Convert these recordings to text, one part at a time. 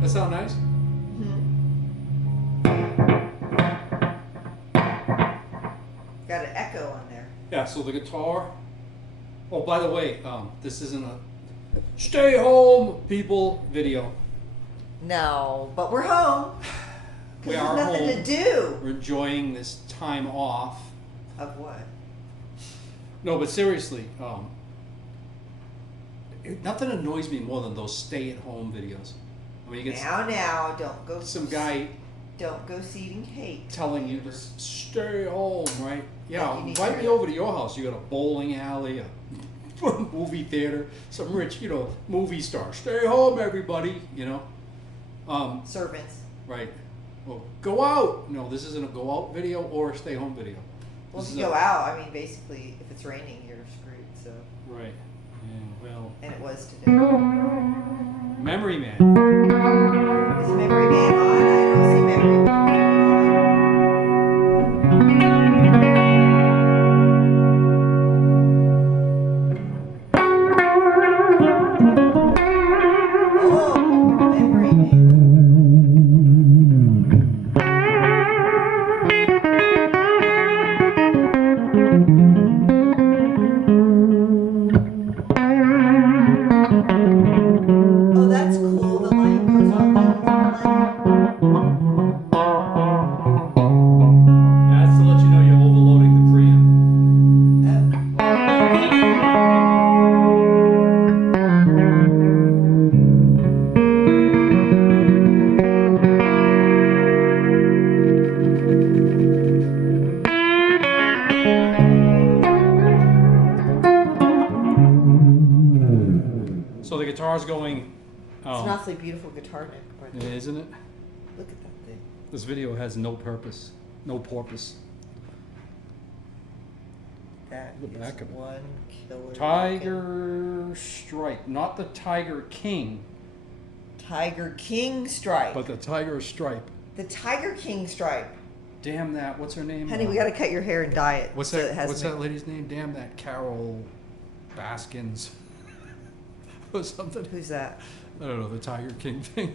That sound nice? Got an echo on there. Yeah, so the guitar. Oh, by the way, this isn't a stay home people video. No, but we're home. We There's are nothing home. to do. We're enjoying this time off. Of what? No, but seriously, nothing annoys me more than those stay-at-home videos. I mean, you get Now, don't go. some guy Don't go seeding hate. telling you to stay home, right? Yeah, you need invite to- me over to your house. You got a bowling alley, a movie theater, some rich, movie star. Stay home, everybody. Servants. Right. Well, go out. No, this isn't a go out video or a stay home video. Well, This if is you a- go out, I mean, basically, if it's raining, you're screwed. So, Right. Yeah, well, and it was today. Memory Man. Is Memory Man on? I don't see Memory Man on. Oh, Memory Man. Oh, that's cool. The light goes on like That's to let you know you're overloading the preamp. So the guitar's going. It's an awfully beautiful guitar neck, by the way. Isn't it? Look at that thing. This video has no purpose, no porpoise. That The is back of it. one killer. Tiger Stripe, not the Tiger King, Tiger King stripe. but the Tiger Stripe. The Tiger King stripe. Damn that! What's her name? Honey, we got to cut your hair and dye it. What's so that? it has What's no- that lady's name? Damn that Carol Baskins or something. Who's that? I don't know, the Tiger King thing.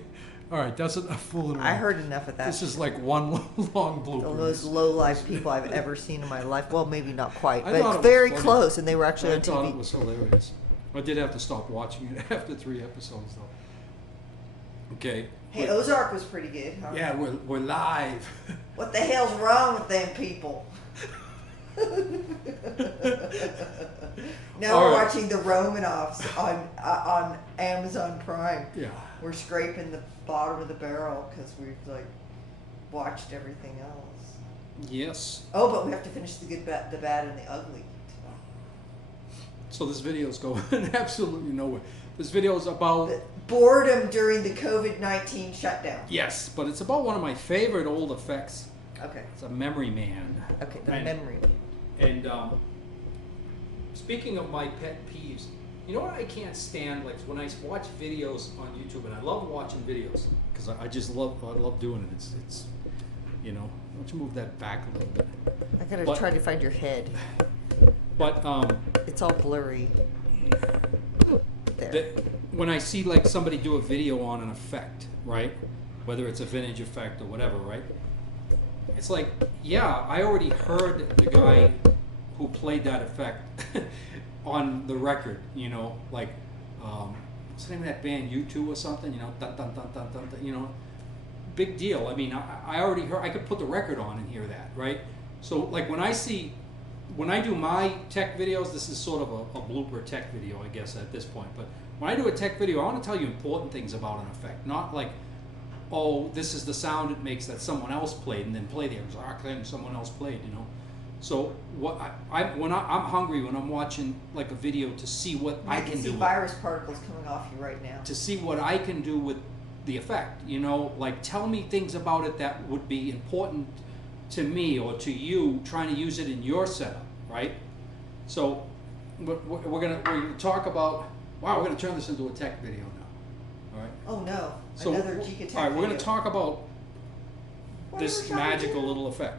All right, that's enough fooling around. I heard enough of that. This is like one long The blooper. most low-life people I've ever seen in my life. Well, maybe not quite, I but thought it's it was very funny. close, and they were actually I on thought TV. it was hilarious. I did have to stop watching it after 3 episodes, though. Okay. Hey, Ozark was pretty good. Huh? Yeah, we're live. What the hell's wrong with them people? Now All we're right. watching the Romanoffs on Amazon Prime. Yeah. We're scraping the bottom of the barrel because we've watched everything else. Yes. Oh, but we have to finish the good, the bad, and the ugly. So this video is going absolutely nowhere. This video is about The boredom during the COVID-19 shutdown. yes, but it's about one of my favorite old effects. Okay. It's a Memory Man. Okay. The And- memory. And speaking of my pet peeves, you know what I can't stand? Like when I watch videos on YouTube, and I love watching videos because I love doing it. It's why don't you move that back a little bit? I gotta But- try to find your head. But It's all blurry. There. when I see like somebody do a video on an effect, right? Whether it's a vintage effect or whatever, right? It's like, yeah, I already heard the guy who who played that effect on the record, you know, like, what's the name of that band, U2 or something, you know, dun dun dun dun dun, dun, you know, big deal. I mean, I already heard, I could put the record on and hear that, right? So like when I do my tech videos, this is sort of a blooper tech video, I guess, at this point, but when I do a tech video, I want to tell you important things about an effect, not like, oh, this is the sound it makes that someone else played, and then play the exact thing someone else played, you know. So what I'm hungry when I'm watching like a video to see what I can do. Virus particles coming off you right now. To see what I can do with the effect, you know, like tell me things about it that would be important to me or to you trying to use it in your setup, right? So we're gonna talk about. Wow, we're gonna turn this into a tech video now. All right. Oh no. So, another Gjika tech all right, we're going video. to talk about What this are we trying to magical do? little effect.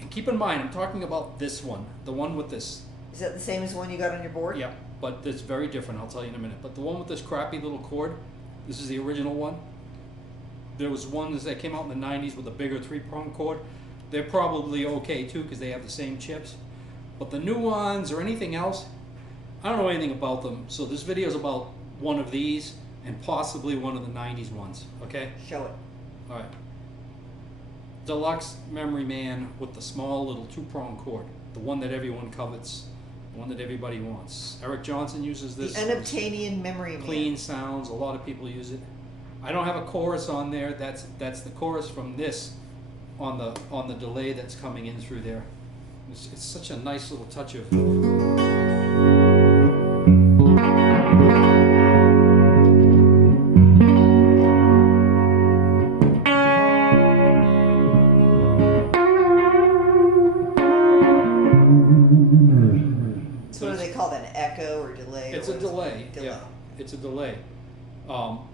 And keep in mind, I'm talking about this one, the one with this. Is that the same as the one you got on your board? Yep, but it's very different. I'll tell you in a minute. But the one with this crappy little cord, this is the original one. There was ones that came out in the 90s with a bigger 3-prong cord. They're probably okay too because they have the same chips. But the new ones or anything else, I don't know anything about them. So this video is about one of these and possibly one of the 90s ones, okay? Show it. All right. Deluxe Memory Man with the small little 2-prong cord, the one that everyone covets, the one that everybody wants. Eric Johnson uses this. The unobtainium memory man. Clean sounds, a lot of people use it. I don't have a chorus on there. That's the chorus from this on the delay that's coming in through there. It's such a nice little touch of. So what do they call that? An echo or delay? It's or a what is it? delay. Delay. Yeah, it's a delay.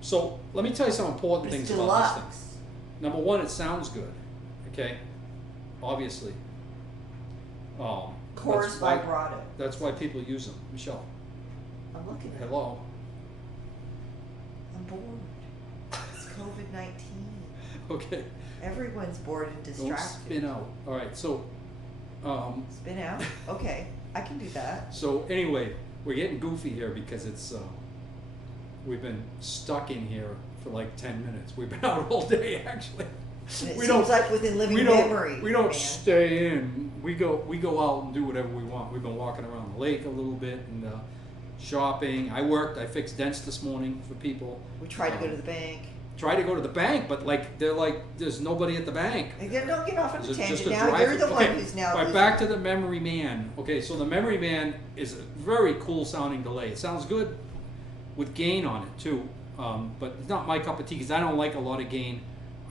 So let me tell you some important But it's things about this thing. deluxe. Number one, it sounds good. Okay, obviously. Chorus that's why- vibrato. That's why people use them. Michelle, I'm looking at it. hello. I'm bored. It's COVID-19. Okay, Everyone's bored and don't distracted. spin out. All right, so Spin out? Okay, I can do that. so anyway, we're getting goofy here because it's we've been stuck in here for like 10 minutes. We've been out all day actually. And it We seems don't- like within living we memory. don't man. stay in. We go out and do whatever we want. We've been walking around the lake a little bit and shopping. I worked. I fixed dents this morning for people. We tried to go to the bank. Tried to go to the bank, but like they're like there's nobody at the bank. Again, don't get off on a There's tangent just a now. drive- You're the okay, one who's now all right, losing. back to the Memory Man. Okay, so the Memory Man is a very cool sounding delay. It sounds good with gain on it too, but it's not my cup of tea because I don't like a lot of gain.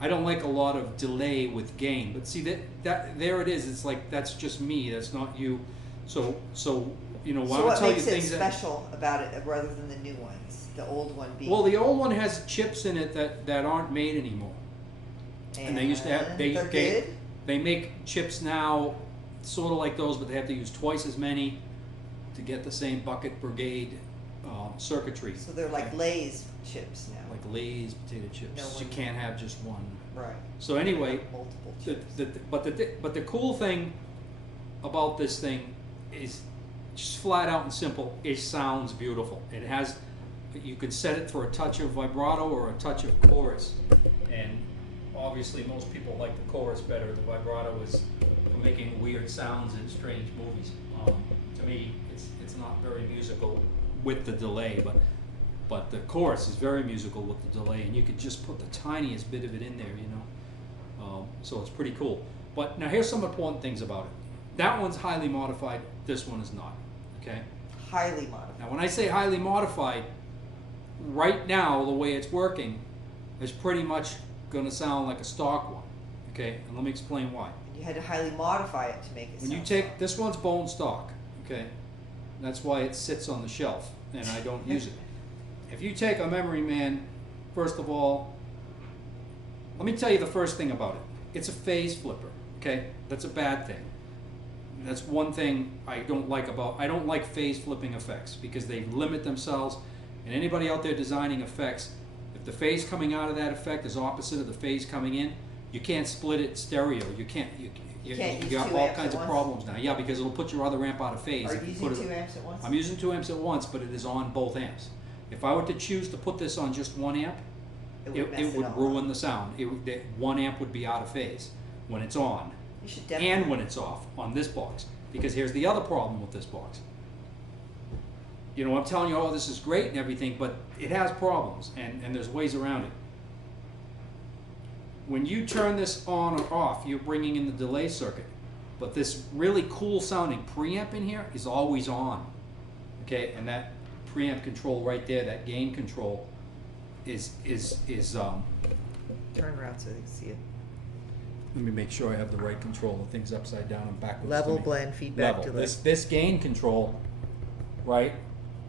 I don't like a lot of delay with gain. But see that there it is. It's like that's just me. That's not you. So you know, So I'll what tell you makes it things that. special about it rather than the new ones? The old one being. Well, the old one has chips in it that aren't made anymore. And they used to have they're good. they make chips now sort of like those, but they have to use twice as many to get the same bucket brigade circuitry. So they're like Lay's chips now. Like Lay's potato chips. No You one- can't have just one. Right. So anyway, Multiple the, chips. but the cool thing about this thing is just flat out and simple. It sounds beautiful. It has. You can set it for a touch of vibrato or a touch of chorus, and obviously most people like the chorus better. The vibrato is for making weird sounds in strange movies. To me, it's not very musical with the delay, but the chorus is very musical with the delay, and you could just put the tiniest bit of it in there, you know. So it's pretty cool. But now here's some important things about it. That one's highly modified. This one is not. Okay. Highly modified. Now when I say highly modified, right now the way it's working is pretty much going to sound like a stock one. Okay, and let me explain why. You had to highly modify it to make it. When you sound take soft. this one's bone stock, okay, that's why it sits on the shelf and I don't use it. If you take a Memory Man, first of all, let me tell you the first thing about it. It's a phase flipper. Okay, that's a bad thing. That's one thing I don't like phase flipping effects because they limit themselves. And anybody out there designing effects, if the phase coming out of that effect is opposite of the phase coming in, you can't split it stereo. You You can't use got 2 all amps kinds at of once? problems now. Yeah, because it'll put your other amp out of phase. Are if you you put using it, 2 amps at once? I'm using 2 amps at once, but it is on both amps. If I were to choose to put this on just 1 amp, it would ruin the sound. 1 amp would be out of phase when it's on You should definitely. and when it's off on this box. Because here's the other problem with this box. You know, I'm telling you, oh, this is great and everything, but it has problems, and there's ways around it. When you turn this on or off, you're bringing in the delay circuit. But this really cool sounding preamp in here is always on. Okay, and that preamp control right there, that gain control, is Turn around so they can see it. let me make sure I have the right control. The thing's upside down and backwards. Level, to me. blend, feedback, Level. delay. This gain control, right,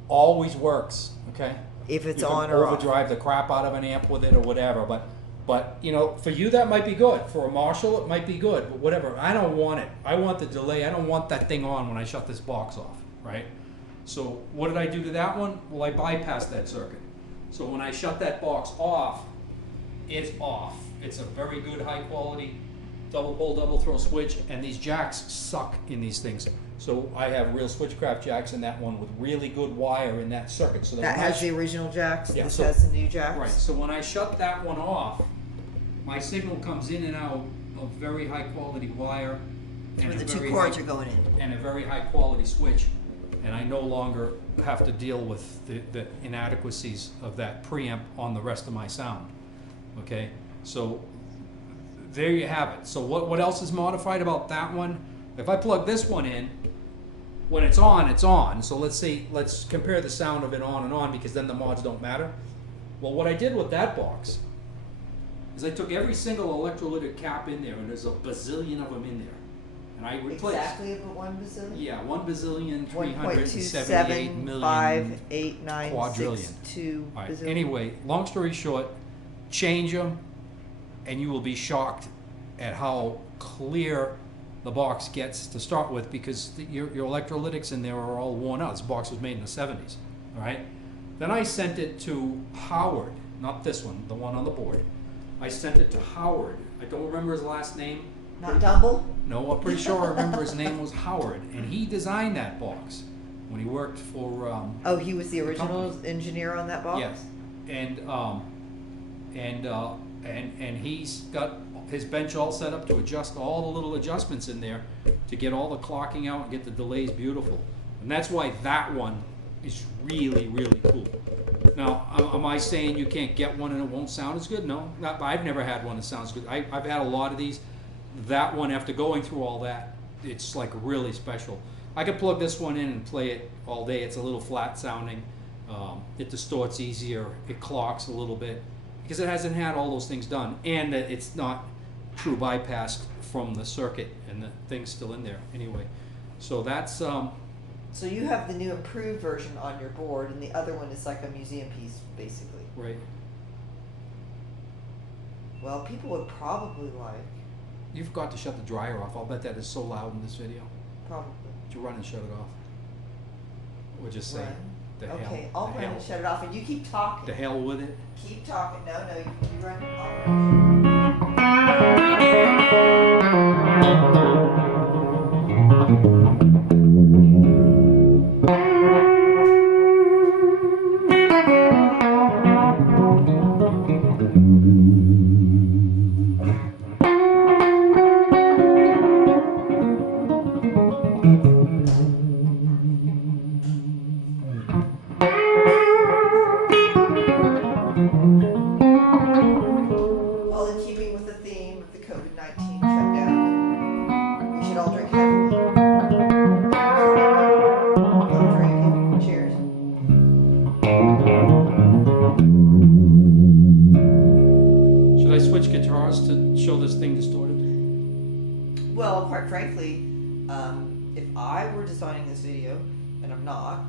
always works. Okay. If it's you can on or off. overdrive the crap out of an amp with it or whatever, but you know, for you that might be good. For a Marshall, it might be good, but whatever. I don't want it. I want the delay. I don't want that thing on when I shut this box off, right? So what did I do to that one? Well, I bypassed that circuit. So when I shut that box off, it's off. It's a very good high quality double pole, double throw switch, and these jacks suck in these things. So I have real Switchcraft jacks in that one with really good wire in that circuit. So That has the original jacks. Yeah, This so- has the new jacks. Right, so when I shut that one off, my signal comes in and out of very high quality wire and Where a the 2 very cords high- are going in. and a very high quality switch, and I no longer have to deal with the inadequacies of that preamp on the rest of my sound. Okay, so there you have it. So what else is modified about that one? If I plug this one in, when it's on, it's on. So let's compare the sound of it on and on, because then the mods don't matter. Well, what I did with that box is I took every single electrolytic cap in there, and there's a bazillion of them in there, and I replaced. Exactly about 1 bazillion? Yeah, 1,378,000,000 1.2758962 quadrillion. All right. bazillion. Anyway, long story short, change them, and you will be shocked at how clear the box gets to start with, because your electrolytics in there are all worn out. This box was made in the 70s. All right. Then I sent it to Howard, not this one, the one on the board. I sent it to Howard. I don't remember his last name. Not Dumble? No, I'm pretty sure I remember his name was Howard, and he designed that box when he worked for. Oh, he was the original company. engineer on that box? Yes, and he's got his bench all set up to adjust all the little adjustments in there to get all the clocking out and get the delays beautiful, and that's why that one is really, really cool. Now, am I saying you can't get one and it won't sound as good? No, I've never had one that sounds good. I've had a lot of these. That one, after going through all that, it's like really special. I could plug this one in and play it all day. It's a little flat sounding. It distorts easier. It clocks a little bit because it hasn't had all those things done, and it's not true bypassed from the circuit, and the thing's still in there anyway. So that's So you have the new improved version on your board, and the other one is like a museum piece, basically. right. Well, people would probably like, You forgot to shut the dryer off. I'll bet that is so loud in this video. probably. Would you run and shut it off? Or just say, Run. the hell. Okay, I'll the run hell. and shut it off, and you keep talking. The hell with it. Keep talking. No, you run. I'll run. Well, in keeping with the theme of the COVID-19 shutdown, we should all drink heavily. I'm drinking. Cheers. Should I switch guitars to show this thing distorted? Well, quite frankly, if I were designing this video, and I'm not,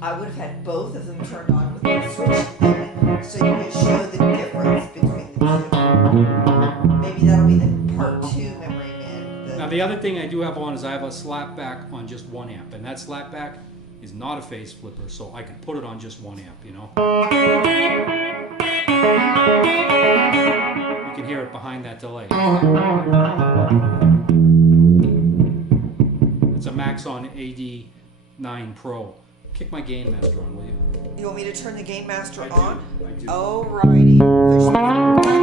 I would have had both of them turned on with the switch thing, so you could show the difference between the two. Maybe that'll be the part 2 Memory Man. Now the other thing I do have on is I have a slapback on just 1 amp, and that slapback is not a phase flipper, so I can put it on just 1 amp, you know? You can hear it behind that delay. max on AD9 Pro. Kick my Game Master on, will you? You want me to turn the Game Master I do. on? I do. Alrighty. Push the